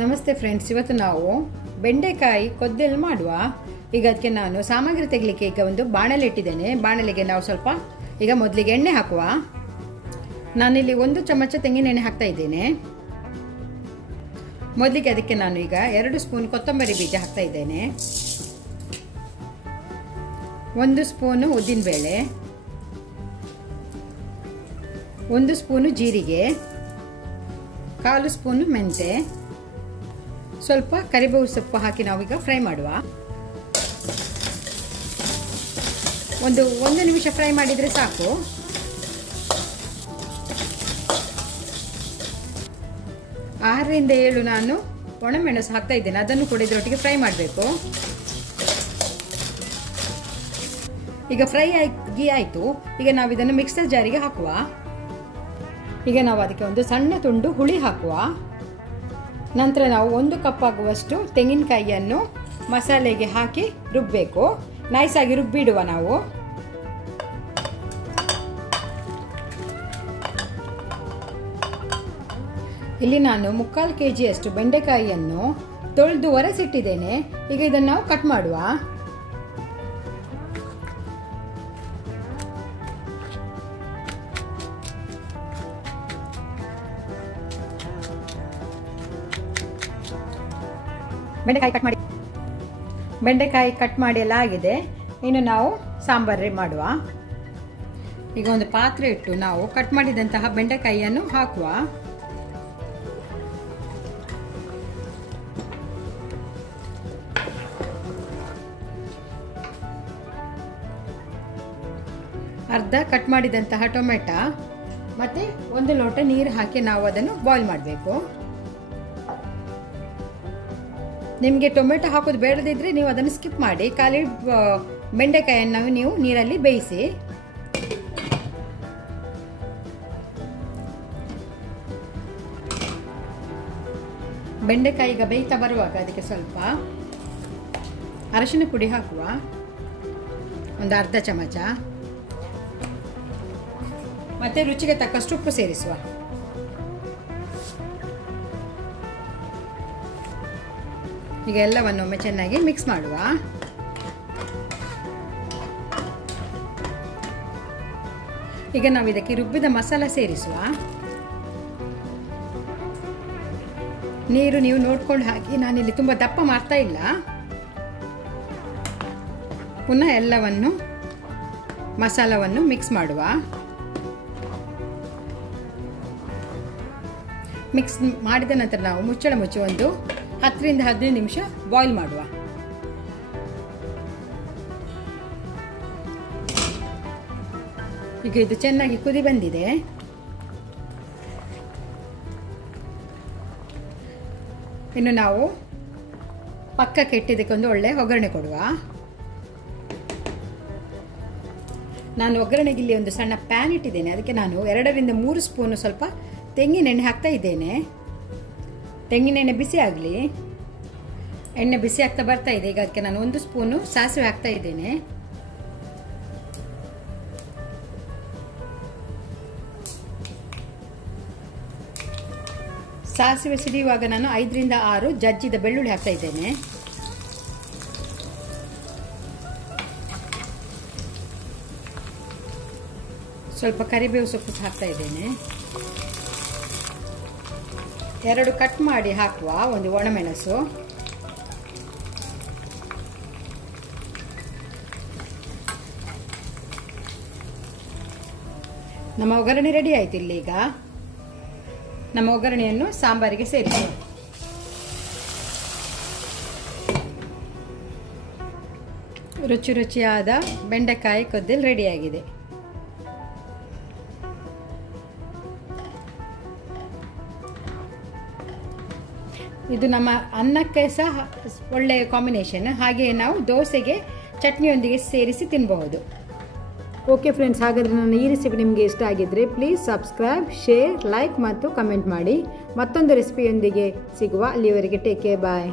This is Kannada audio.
ನಮಸ್ತೆ ಫ್ರೆಂಡ್ಸ್, ಇವತ್ತು ನಾವು ಬೆಂಡೆಕಾಯಿ ಕೊದ್ದೆಲ್ ಮಾಡುವ. ಈಗ ಅದಕ್ಕೆ ನಾನು ಸಾಮಗ್ರಿ ತೆಗಲಿಕ್ಕೆ ಈಗ ಒಂದು ಬಾಣಲೆ ಇಟ್ಟಿದ್ದೇನೆ. ಬಾಣಲೆಗೆ ನಾವು ಸ್ವಲ್ಪ ಈಗ ಮೊದಲಿಗೆ ಎಣ್ಣೆ ಹಾಕುವ. ನಾನಿಲ್ಲಿ 1 ಚಮಚ ತೆಂಗಿನ ಎಣ್ಣೆ ಹಾಕ್ತಾ ಇದ್ದೇನೆ. ಮೊದಲಿಗೆ ಅದಕ್ಕೆ ನಾನು ಈಗ 2 ಸ್ಪೂನ್ ಕೊತ್ತಂಬರಿ ಬೀಜ ಹಾಕ್ತಾ ಇದ್ದೇನೆ, 1 ಸ್ಪೂನು ಉದ್ದಿನಬೇಳೆ, 1 ಸ್ಪೂನು ಜೀರಿಗೆ, 1/4 ಸ್ಪೂನು ಮೆಂತೆ, ಸ್ವಲ್ಪ ಕರಿಬೇವು ಸೊಪ್ಪು ಹಾಕಿ ನಾವೀಗ ಫ್ರೈ ಮಾಡುವ. ಒಂದು ನಿಮಿಷ ಫ್ರೈ ಮಾಡಿದರೆ ಸಾಕು. ಆರರಿಂದ 7 ನಾನು ಒಣಮೆಣಸು ಹಾಕ್ತಾ ಇದ್ದೇನೆ, ಅದನ್ನು ಕೂಡ ಇದರೊಟ್ಟಿಗೆ ಫ್ರೈ ಮಾಡಬೇಕು. ಈಗ ಫ್ರೈ ಆಯಿತು. ಈಗ ನಾವು ಇದನ್ನು ಮಿಕ್ಸರ್ ಜಾರಿಗೆ ಹಾಕುವ. ಈಗ ನಾವು ಅದಕ್ಕೆ ಒಂದು ಸಣ್ಣ ತುಂಡು ಹುಳಿ ಹಾಕುವ. ನಂತರ ನಾವು 1 ಕಪ್ ಆಗುವಷ್ಟು ತೆಂಗಿನಕಾಯಿಯನ್ನು ಮಸಾಲೆಗೆ ಹಾಕಿ ರುಬ್ಬಬೇಕು. ನೈಸಾಗಿ ರುಬ್ಬಿಡುವ ನಾವು. ಇಲ್ಲಿ ನಾನು 3/4 kg ಬೆಂಡೆಕಾಯಿಯನ್ನು ತೊಳೆದು ಒರೆಸಿಟ್ಟಿದ್ದೇನೆ. ಈಗ ಇದನ್ನು ನಾವು ಕಟ್ ಮಾಡುವ. ಬೆಂಡೆಕಾಯಿ ಕಟ್ ಮಾಡಿ ಎಲ್ಲ ಆಗಿದೆ. ಇನ್ನು ನಾವು ಸಾಂಬಾರು ಮಾಡುವ. ಈಗ ಒಂದು ಪಾತ್ರೆ ಇಟ್ಟು ನಾವು ಕಟ್ ಮಾಡಿದಂತಹ ಬೆಂಡೆಕಾಯಿಯನ್ನು ಹಾಕುವ. ಅರ್ಧ ಕಟ್ ಮಾಡಿದಂತಹ ಟೊಮೆಟೊ ಮತ್ತೆ 1 ಲೋಟ ನೀರು ಹಾಕಿ ನಾವು ಅದನ್ನು ಬಾಯ್ಲ್ ಮಾಡಬೇಕು. ನಿಮಗೆ ಟೊಮೆಟೊ ಹಾಕೋದು ಬೇಡದಿದ್ರೆ ನೀವು ಅದನ್ನು ಸ್ಕಿಪ್ ಮಾಡಿ, ಖಾಲಿ ಬೆಂಡೆಕಾಯನ್ನು ನೀವು ನೀರಲ್ಲಿ ಬೇಯಿಸಿ. ಬೆಂಡೆಕಾಯಿ ಈಗ ಬೇಯ್ತಾ ಬರುವಾಗ ಅದಕ್ಕೆ ಸ್ವಲ್ಪ ಅರಶಿನ ಪುಡಿ ಹಾಕುವ, ಒಂದು ಅರ್ಧ ಚಮಚ, ಮತ್ತೆ ರುಚಿಗೆ ತಕ್ಕಷ್ಟು ಉಪ್ಪು ಸೇರಿಸುವ. ಈಗ ಎಲ್ಲವನ್ನೊಮ್ಮೆ ಚೆನ್ನಾಗಿ ಮಿಕ್ಸ್ ಮಾಡುವ. ಈಗ ನಾವು ಇದಕ್ಕೆ ರುಬ್ಬಿದ ಮಸಾಲ ಸೇರಿಸುವ. ನೀರು ನೀವು ನೋಡ್ಕೊಂಡು ಹಾಕಿ, ನಾನಿಲ್ಲಿ ತುಂಬ ದಪ್ಪ ಮಾಡ್ತಾ ಇಲ್ಲ. ಪುನಃ ಎಲ್ಲವನ್ನು ಮಸಾಲವನ್ನು ಮಿಕ್ಸ್ ಮಾಡುವ. ಮಿಕ್ಸ್ ಮಾಡಿದ ನಂತರ ನಾವು ಮುಚ್ಚಳ ಮುಚ್ಚಿ ಒಂದು 10ರಿಂದ 15 ನಿಮಿಷ ಬಾಯ್ಲ್ ಮಾಡುವ. ಈಗ ಇದು ಚೆನ್ನಾಗಿ ಕುದಿ ಬಂದಿದೆ. ಇನ್ನು ನಾವು ಪಕ್ಕಕ್ಕೆ ಇಟ್ಟಿದ್ದಕ್ಕೆ ಒಂದು ಒಳ್ಳೆ ಒಗ್ಗರಣೆ ಕೊಡುವ. ನಾನು ಒಗ್ಗರಣೆಗೆ ಇಲ್ಲಿ ಒಂದು ಸಣ್ಣ ಪ್ಯಾನ್ ಇಟ್ಟಿದ್ದೇನೆ. ಅದಕ್ಕೆ ನಾನು 2ರಿಂದ 3 ಸ್ಪೂನು ಸ್ವಲ್ಪ ತೆಂಗಿನ ಎಣ್ಣೆ ಹಾಕ್ತಾ ಇದ್ದೇನೆ. ತೆಂಗಿನ ಎಣ್ಣೆ ಬಿಸಿ ಆಗಲಿ. ಎಣ್ಣೆ ಬಿಸಿ ಆಗ್ತಾ ಬರ್ತಾ ಇದೆ. ಈಗ ಅದಕ್ಕೆ ನಾನು 1 ಸ್ಪೂನು ಸಾಸಿವೆ ಹಾಕ್ತಾ ಇದ್ದೇನೆ. ಸಾಸಿವೆ ಸಿಡಿಯುವಾಗ ನಾನು 5ರಿಂದ 6 ಜಜ್ಜಿದ ಬೆಳ್ಳುಳ್ಳಿ ಹಾಕ್ತಾ ಇದ್ದೇನೆ. ಸ್ವಲ್ಪ ಕರಿಬೇವು ಸೊಪ್ಪು ಹಾಕ್ತಾ ಇದ್ದೇನೆ. 2 ಕಟ್ ಮಾಡಿ ಹಾಕುವ ಒಂದು ಒಣಮೆಣಸು, ನಮ್ಮ ಒಗ್ಗರಣೆ ರೆಡಿ ಆಯ್ತು. ಇಲ್ಲಿ ಈಗ ನಮ್ಮ ಒಗ್ಗರಣೆಯನ್ನು ಸಾಂಬಾರಿಗೆ ಸೇರಿಸಿ. ರುಚಿಯಾದ ಬೆಂಡೆಕಾಯಿ ಕೊದ್ದೆಲ್ ರೆಡಿಯಾಗಿದೆ. ಇದು ನಮ್ಮ ಅನ್ನಕ್ಕೆ ಸಹ ಒಳ್ಳೆಯ ಕಾಂಬಿನೇಷನ್. ಹಾಗೆ ನಾವು ದೋಸೆಗೆ ಚಟ್ನಿಯೊಂದಿಗೆ ಸೇರಿಸಿ ತಿನ್ನಬಹುದು. ಓಕೆ ಫ್ರೆಂಡ್ಸ್, ಹಾಗಾದರೆ ನನ್ನ ಈ ರೆಸಿಪಿ ನಿಮಗೆ ಇಷ್ಟ ಆಗಿದ್ದರೆ ಪ್ಲೀಸ್ ಸಬ್ಸ್ಕ್ರೈಬ್, ಶೇರ್, ಲೈಕ್ ಮತ್ತು ಕಮೆಂಟ್ ಮಾಡಿ. ಮತ್ತೊಂದು ರೆಸಿಪಿಯೊಂದಿಗೆ ಸಿಗುವ. ಅಲ್ಲಿವರೆಗೆ ಟೇಕ್ ಕೇರ್, ಬಾಯ್.